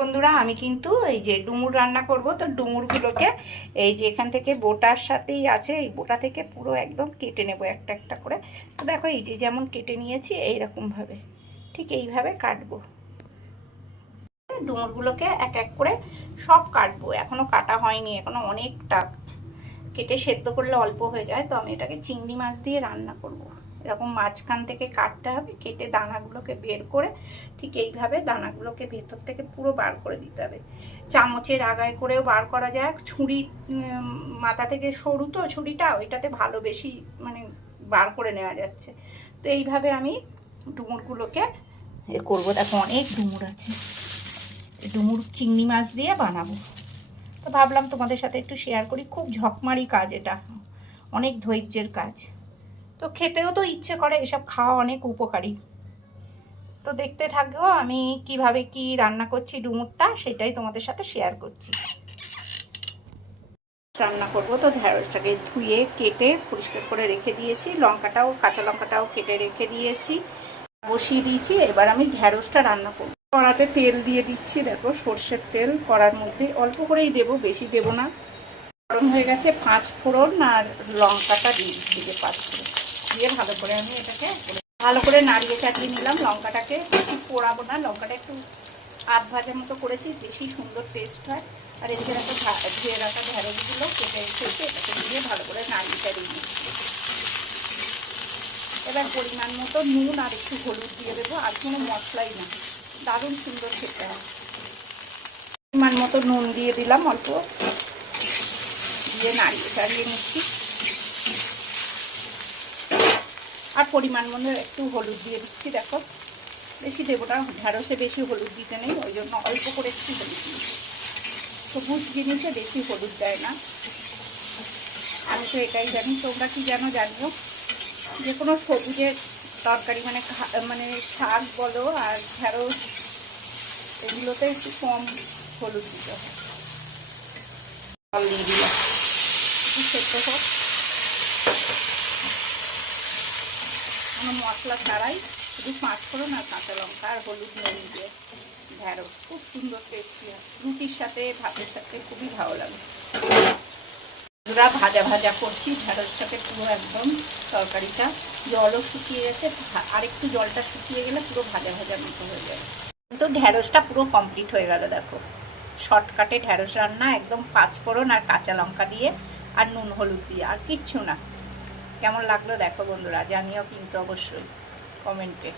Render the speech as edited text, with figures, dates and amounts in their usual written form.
বন্ধুরা আমি কিন্তু এই যে ডুমুর রান্না করব। তো ডুমুরগুলোকে এই যে এখান থেকে বোটার সাথেই আছে, এই বোটা থেকে পুরো একদম কেটে নেব একটা একটা করে। তো দেখো এই যে যেমন কেটে নিয়েছি এইরকমভাবে, ঠিক এইভাবে কাটবো। ডুমুরগুলোকে এক এক করে সব কাটবো, এখনো কাটা হয়নি, এখনো অনেকটা কেটে সেদ্ধ করলে অল্প হয়ে যায়। তো আমি এটাকে চিংড়ি মাছ দিয়ে রান্না করব। এরকম মাঝখান থেকে কাটতে হবে, কেটে দানাগুলোকে বের করে ঠিক এইভাবে দানাগুলোকে ভেতর থেকে পুরো বার করে দিতে হবে। চামচের আগায় করেও বার করা যায়, ছুরি মাথা থেকে সরু তো ছুরিটা, ওইটাতে ভালো বেশি মানে বার করে নেওয়া যাচ্ছে। তো এইভাবে আমি ডুমুরগুলোকে করবো। দেখো অনেক ডুমুর আছে, ডুমুর চিংড়ি মাছ দিয়ে বানাবো। তো ভাবলাম তোমাদের সাথে একটু শেয়ার করি। খুব ঝকমারি কাজ, এটা অনেক ধৈর্যের কাজ। তো খেতেও তো ইচ্ছে করে, এসব খাওয়া অনেক উপকারী। তো দেখতে থাকবো আমি কিভাবে কি রান্না করছি ডুমুরটা, সেটাই তোমাদের সাথে শেয়ার করছি। রান্না করব, তো ঢেঁড়সটাকে ধুয়ে কেটে পরিষ্কার করে রেখে দিয়েছি, লঙ্কাটাও কাঁচা লঙ্কাটাও কেটে রেখে দিয়েছি, বসিয়ে দিয়েছি। এবার আমি ঢেঁড়সটা রান্না করব। কড়াতে তেল দিয়ে দিচ্ছি, দেখো সর্ষের তেল কড়ার মধ্যে অল্প করেই দেবো, বেশি দেবো না। গরম হয়ে গেছে, 5 ফোড়ন আর লঙ্কাটা দিয়ে দিচ্ছি, যে 5 ফোড়ন দিয়ে ভালো করে আমি এটাকে ভালো করে নাড়িয়ে চাটিয়ে নিলাম। লঙ্কাটাকে বেশি পোড়াবো না, লঙ্কাটা একটু আধ ভাজার মতো করেছি, বেশি সুন্দর টেস্ট হয়। আর এদিকে একটা ধুয়ে রাখা ঢেঁড়সগুলো কেটে রেখেছি, এটাকে দিয়ে ভালো করে নাড়িয়ে চাড়িয়ে নিচ্ছি। এবার পরিমাণ মতো নুন আর একটু হলুদ দিয়ে দেবো, আর কোনো মশলাই না, দারুণ সুন্দর খেতে হয়। পরিমাণ মতো নুন দিয়ে দিলাম অল্প, দিয়ে নাড়িয়ে চাড়িয়ে নিচ্ছি। আর পরিমাণ মতো একটু হলুদ দিয়ে দিচ্ছি, দেখো বেশি দেবো না, ঢেঁড়সে বেশি হলুদ দিতে নেই, ওই জন্য অল্প করে একটু হলুদ দিচ্ছি। সবুজ জিনিসে বেশি হলুদ দেয় না, আমি তো এটাই জানি, তোমরা কি জানো জানিও। যে কোনো সবুজের তরকারি মানে মানে শাক বলো আর ঢেঁড়স, এগুলোতে একটু কম হলুদ দিতে হয়। জল দিয়ে দিলাম, একটু সেদ্ধ হোক, কোনো মশলা ছাড়াই, শুধু 5 ফোড়ন আর কাঁচা লঙ্কা আর হলুদ নুন দিয়ে ঢেঁড়স খুব সুন্দর টেস্টি হয়, রুটির সাথে ভাতের সাথে খুবই ভালো লাগে। পুরা ভাজা ভাজা করছি ঢেঁড়সটাকে, পুরো একদম তরকারিটা জলও শুকিয়ে গেছে, আর একটু জলটা শুকিয়ে গেলে পুরো ভাজা ভাজার মতো হয়ে যায়। কিন্তু ঢেঁড়সটা পুরো কমপ্লিট হয়ে গেল, দেখো শর্টকাটে ঢেঁড়স রান্না, একদম 5 ফোড়ন আর কাঁচা লঙ্কা দিয়ে আর নুন হলুদ দিয়ে, আর কিচ্ছু না। কেমন লাগলো দেখো বন্ধুরা, জানিও কিন্তু অবশ্যই কমেন্টে।